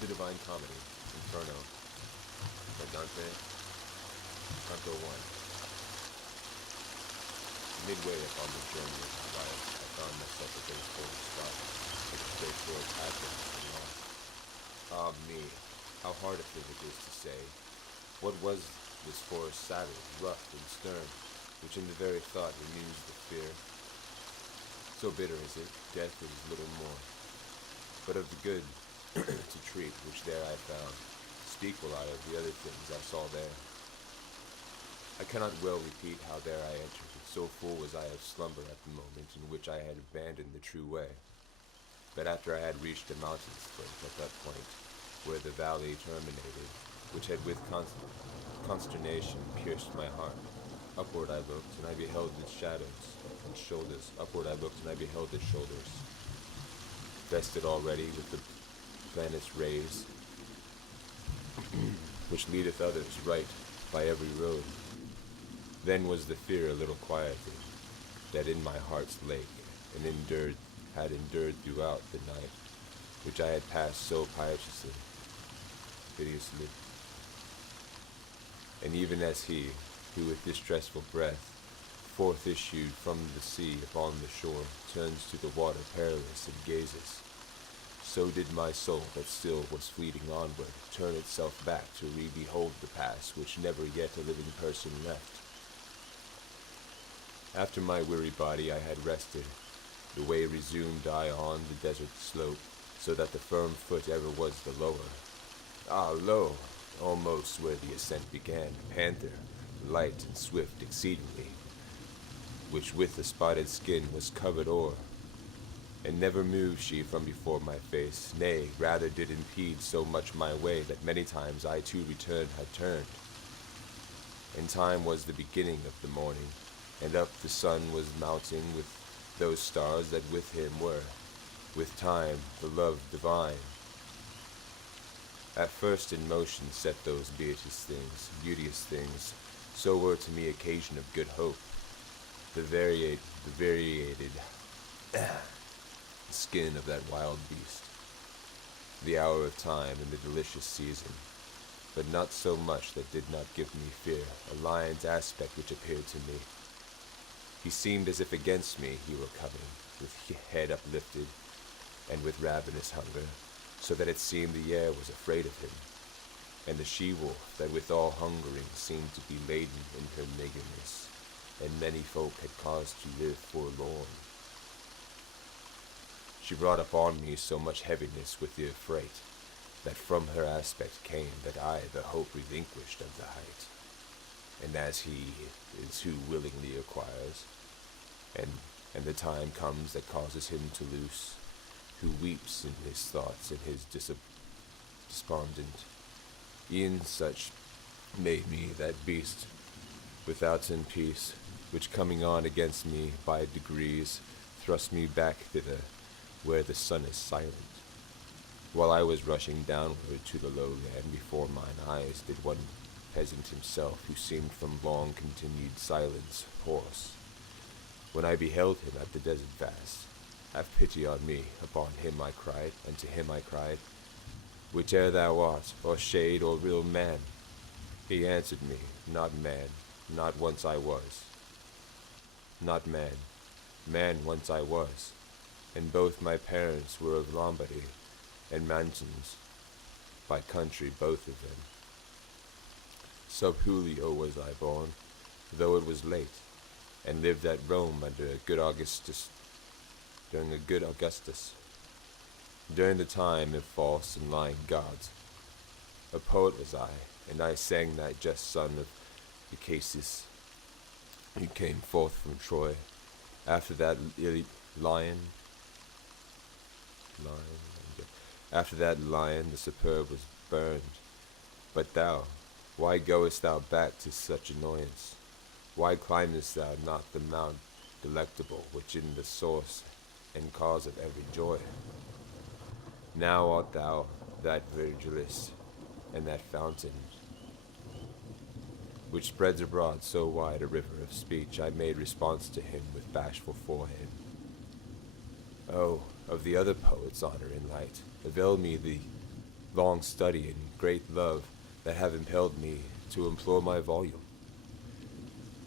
The Divine Comedy, Inferno, by Dante, Canto 1. Midway upon the journey of my life, I found myself within a cold spot, with a straightforward address and lost. Ah me, how hard a thing it is to say. What was this forest savage, rough and stern, which in the very thought renews the fear? So bitter is it, death is little more. But of the good to treat which there I found, speak will I of the other things I saw there. I cannot well repeat how there I entered, so full was I of slumber at the moment in which I had abandoned the true way. But after I had reached the mountain's foot at that point, where the valley terminated, which had with consternation pierced my heart, upward I looked, and I beheld its shadows and shoulders. Upward I looked, and I beheld its shoulders, vested already with the planet's rays, which leadeth others right by every road. Then was the fear a little quieted, that in my heart's lake, and had endured throughout the night, which I had passed so piteously. And even as he, who with distressful breath, forth issued from the sea upon the shore, turns to the water perilous and gazes, so did my soul that still was fleeting onward, turn itself back to re-behold the past which never yet a living person left. After my weary body I had rested, the way resumed I on the desert slope, so that the firm foot ever was the lower. Ah, lo! Almost where the ascent began, a panther, light and swift exceedingly, which with the spotted skin was covered o'er, and never moved she from before my face, nay, rather did impede so much my way that many times I too had turned. And time was the beginning of the morning, and up the sun was mounting with those stars that with him were, with time, the love divine. At first in motion set those beauteous things, so were to me occasion of good hope. The variated skin of that wild beast, the hour of time and the delicious season, but not so much that did not give me fear, a lion's aspect which appeared to me. He seemed as if against me he were coming, with head uplifted, and with ravenous hunger, so that it seemed the air was afraid of him, and the she-wolf that with all hungering seemed to be laden in her meagerness, and many folk had cause to live forlorn. She brought upon me so much heaviness with the affright, that from her aspect came that I the hope relinquished of the height. And as he is who willingly acquires, and the time comes that causes him to loose, who weeps in his thoughts and his despondent, e'en such made me that beast without in peace, which coming on against me by degrees, thrust me back thither, where the sun is silent. While I was rushing downward to the low land, before mine eyes did one peasant himself, who seemed from long-continued silence hoarse. When I beheld him at the desert vast, have pity on me, upon him I cried, and to him I cried, whiche'er thou art, or shade, or real man. He answered me, not man, not once I was. Not man, man once I was, and both my parents were of Lombardy, and mountains, by country both of them. Sub Julio was I born, though it was late, and lived at Rome under a good Augustus, during the time of false and lying gods. A poet was I, and I sang that just son of Acacius, who came forth from Troy. After that lion, after that lion, the superb was burned. But thou, why goest thou back to such annoyance? Why climbest thou not the mount delectable, which in the source and cause of every joy? Now art thou that Virgilis, and that fountain, which spreads abroad so wide a river of speech. I made response to him with bashful forehead. Oh, of the other poets' honor and light, avail me thee long study and great love that have impelled me to implore my volume.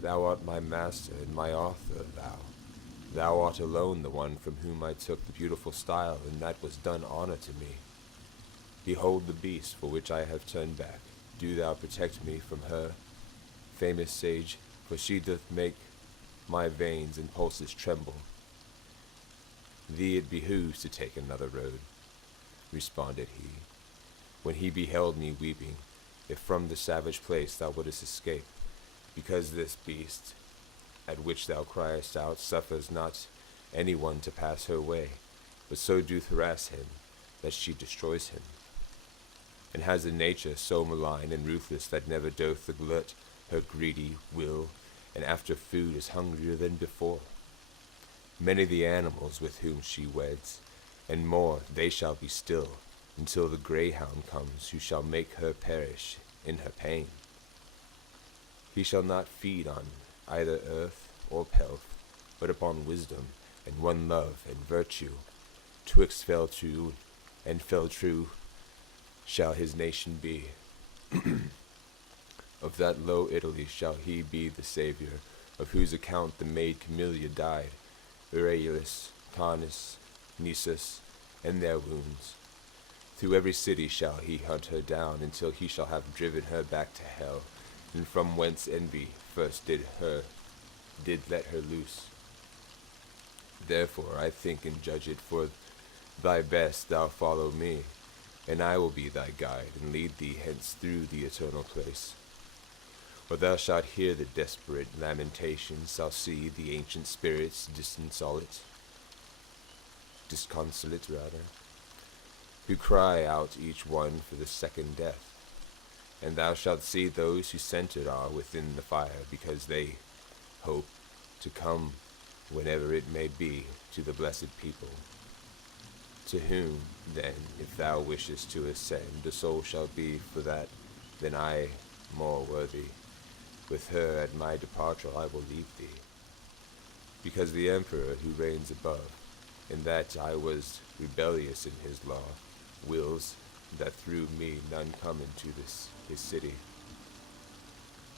Thou art my master and my author, thou. Thou art alone the one from whom I took the beautiful style, and that was done honor to me. Behold the beast for which I have turned back. Do thou protect me from her, famous sage, for she doth make my veins and pulses tremble. Thee it behooves to take another road, responded he, when he beheld me weeping, if from the savage place thou wouldest escape, because this beast, at which thou criest out, suffers not any one to pass her way, but so doth harass him, that she destroys him, and has a nature so malign and ruthless that never doth the glut her greedy will, and after food is hungrier than before. Many the animals with whom she weds, and more they shall be still, until the greyhound comes, who shall make her perish in her pain. He shall not feed on either earth or pelf, but upon wisdom, and one love and virtue. Twixt fell true and fell true shall his nation be. Of that low Italy shall he be the savior, of whose account the maid Camilla died, Aurelius, Caunus, Nisus, and their wounds. Through every city shall he hunt her down, until he shall have driven her back to hell, and from whence envy first did let her loose. Therefore I think and judge it for thy best thou follow me, and I will be thy guide, and lead thee hence through the eternal place. Or thou shalt hear the desperate lamentations, shalt see the ancient spirits disconsolate, who cry out each one for the second death. And thou shalt see those who centered are within the fire, because they hope to come, whenever it may be, to the blessed people. To whom, then, if thou wishest to ascend, the soul shall be for that than I more worthy. With her at my departure I will leave thee, because the emperor who reigns above, in that I was rebellious in his law, wills that through me none come into this his city.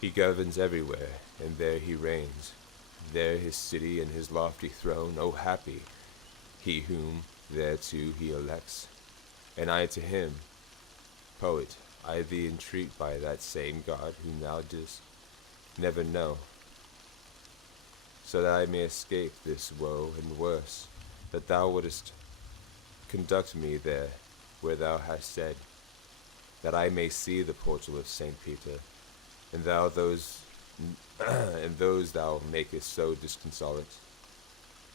He governs everywhere, and there he reigns, there his city and his lofty throne. O happy he whom thereto he elects, and I to him. Poet, I thee entreat by that same God whom thou didst never know, so that I may escape this woe and worse, that thou wouldest conduct me there where thou hast said, that I may see the portal of Saint Peter, and thou those and those thou makest so disconsolate.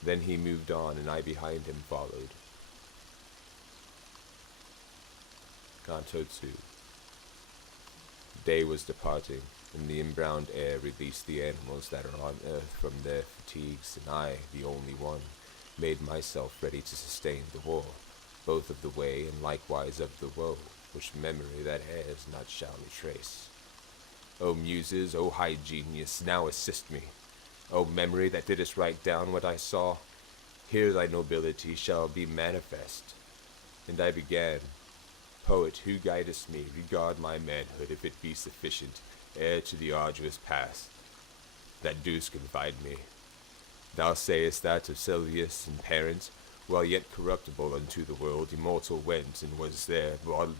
Then he moved on, and I behind him followed. Canto 2. Day was departing, and the embrowned air released the animals that are on earth from their fatigues, and I, the only one, made myself ready to sustain the war, both of the way and likewise of the woe, which memory that errs not shall retrace. O muses, O high genius, now assist me. O memory that didst write down what I saw, here thy nobility shall be manifest. And I began, Poet, who guidest me, regard my manhood, if it be sufficient, ere to the arduous past that dost confide me. Thou sayest that of Silvius and parent, while yet corruptible unto the world, immortal went and was there broadly.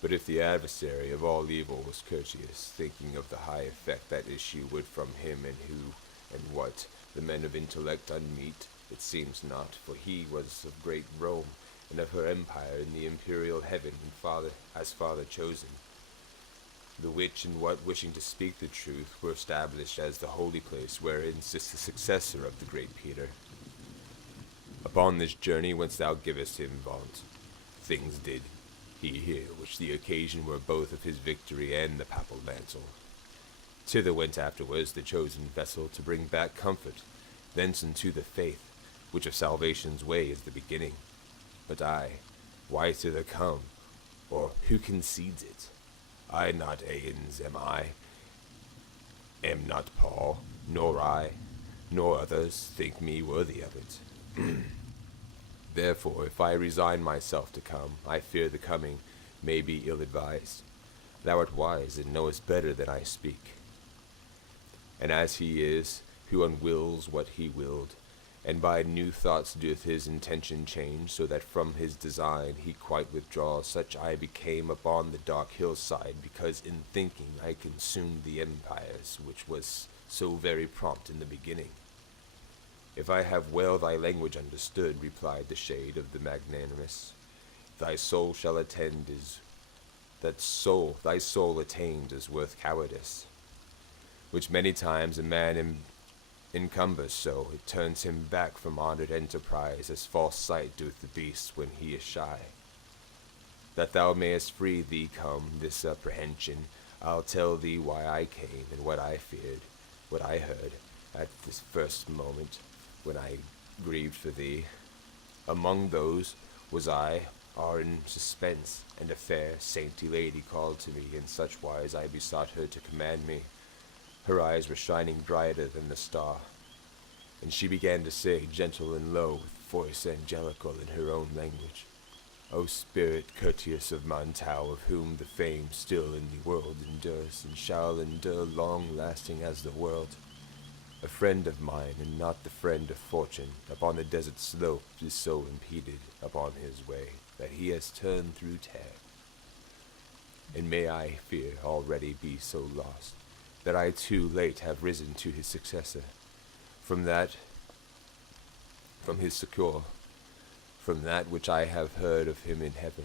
But if the adversary of all evil was courteous, thinking of the high effect that issue would from him, and who and what the men of intellect unmeet, it seems not, for he was of great Rome, and of her empire in the imperial heaven, and father chosen, the which and what, wishing to speak the truth, were established as the holy place wherein sits the successor of the great Peter. Upon this journey whence thou givest him vaunt, things did he hear, which the occasion were both of his victory and the papal mantle. Thither went afterwards the chosen vessel to bring back comfort, thence unto the faith, which of salvation's way is the beginning. But I, Why to the come, or who concedes it? I not Aeons am not Paul, nor I, nor others think me worthy of it. Therefore, if I resign myself to come, I fear the coming may be ill-advised. Thou art wise, and knowest better than I speak. And as he is, who unwills what he willed, and by new thoughts doth his intention change, so that from his design he quite withdraws, such I became upon the dark hillside, because in thinking I consumed the empires, which was so very prompt in the beginning. If I have well thy language understood, replied the shade of the magnanimous, thy soul shall attend is thy soul attained is worth cowardice, which many times a man encumbers so, it turns him back from honored enterprise, as false sight doeth the beast when he is shy. That thou mayest free thee come this apprehension, I'll tell thee why I came, and what I feared, what I heard, at this first moment, when I grieved for thee. Among those was I, are in suspense, and a fair, saintly lady called to me, in such wise I besought her to command me. Her eyes were shining brighter than the star, and she began to say, gentle and low, with voice angelical in her own language, O spirit courteous of Montau, of whom the fame still in the world endures, and shall endure long-lasting as the world, a friend of mine, and not the friend of fortune, upon the desert slope is so impeded upon his way, that he has turned through tear. And may I fear already be so lost, that I too late have risen to his successor, from his succour, from that which I have heard of him in heaven.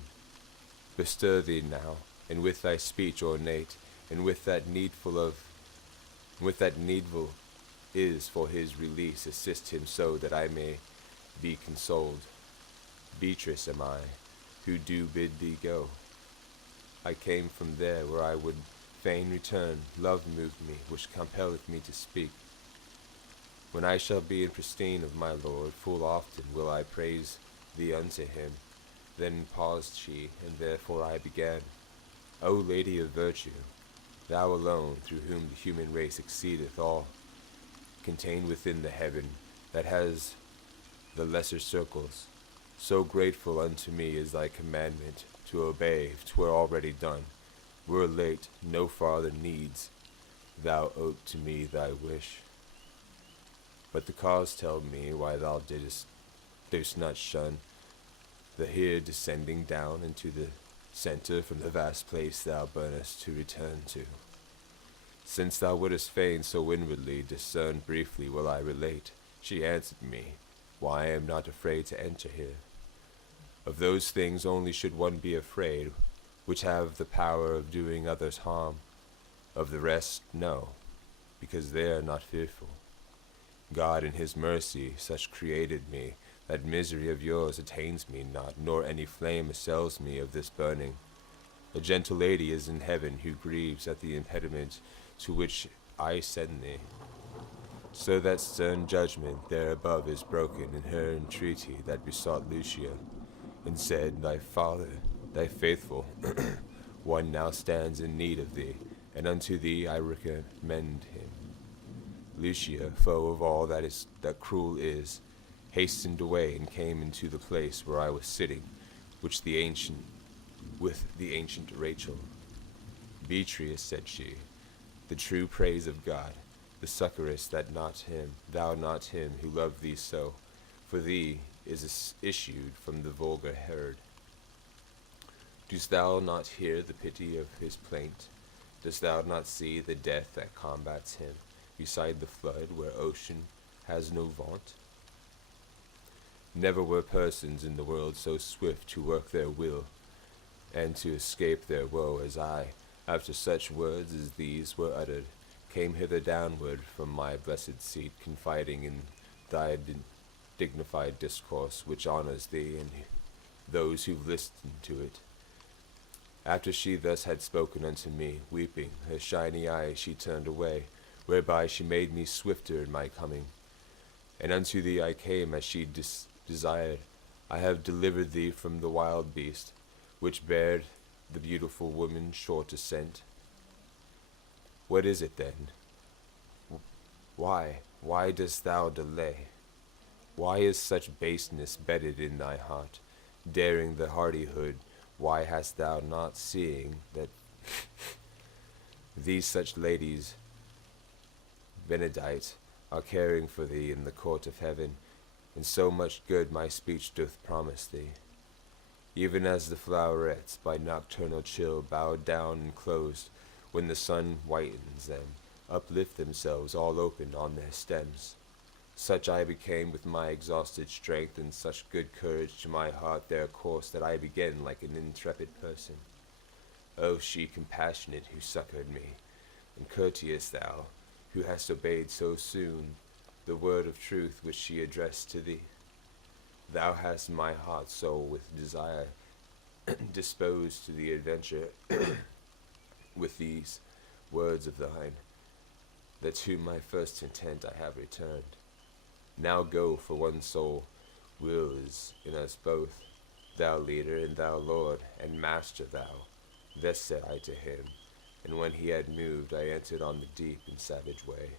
Bestir thee now, and with thy speech ornate, and with that needful is for his release, assist him so that I may be consoled. Beatrice am I, who do bid thee go. I came from there where I would fain return, love moved me, which compelleth me to speak. When I shall be in pristine of my Lord, full often will I praise thee unto him. Then paused she, and therefore I began. O Lady of Virtue, thou alone, through whom the human race exceedeth all, contained within the heaven that has the lesser circles, so grateful unto me is thy commandment to obey, if 'twere already done, were late, no farther needs, thou owed to me thy wish. But the cause tell me why thou durst not shun the here descending down into the center from the vast place thou burnest to return to. Since thou wouldest fain so inwardly discern, briefly will I relate. She answered me, why I am not afraid to enter here. Of those things only should one be afraid, which have the power of doing others harm. Of the rest, no, because they are not fearful. God in his mercy such created me, that misery of yours attains me not, nor any flame assails me of this burning. A gentle lady is in heaven, who grieves at the impediment to which I send thee. So that stern judgment there above is broken in her entreaty that besought Lucia, and said, thy father, thy faithful one now stands in need of thee, and unto thee I recommend him. Lucia, foe of all that cruel is, hastened away and came into the place where I was sitting, with the ancient Rachel. Beatrice, said she, the true praise of God, the succourest thou not him who loved thee so, for thee is issued from the vulgar herd. Dost thou not hear the pity of his plaint? Dost thou not see the death that combats him, beside the flood where ocean has no vaunt? Never were persons in the world so swift to work their will, and to escape their woe as I, after such words as these were uttered, came hither downward from my blessed seat, confiding in thy dignified discourse, which honors thee and those who listen to it. After she thus had spoken unto me, weeping, her shiny eyes she turned away, whereby she made me swifter in my coming. And unto thee I came as she desired. I have delivered thee from the wild beast, which bared the beautiful woman short to scent. What is it then? Why dost thou delay? Why is such baseness bedded in thy heart? Daring the hardihood, why hast thou not seeing that these such ladies benedight are caring for thee in the court of heaven, and so much good my speech doth promise thee. Even as the flowerets by nocturnal chill bowed down and closed, when the sun whitens them, uplift themselves all open on their stems. Such I became with my exhausted strength, and such good courage to my heart their course, that I began like an intrepid person. O she compassionate who succored me, and courteous thou, who hast obeyed so soon the word of truth which she addressed to thee. Thou hast my heart so with desire disposed to the adventure with these words of thine, that to my first intent I have returned. Now go, for one soul will is in us both, thou leader, and thou Lord, and Master thou. Thus said I to him, and when he had moved, I entered on the deep and savage way.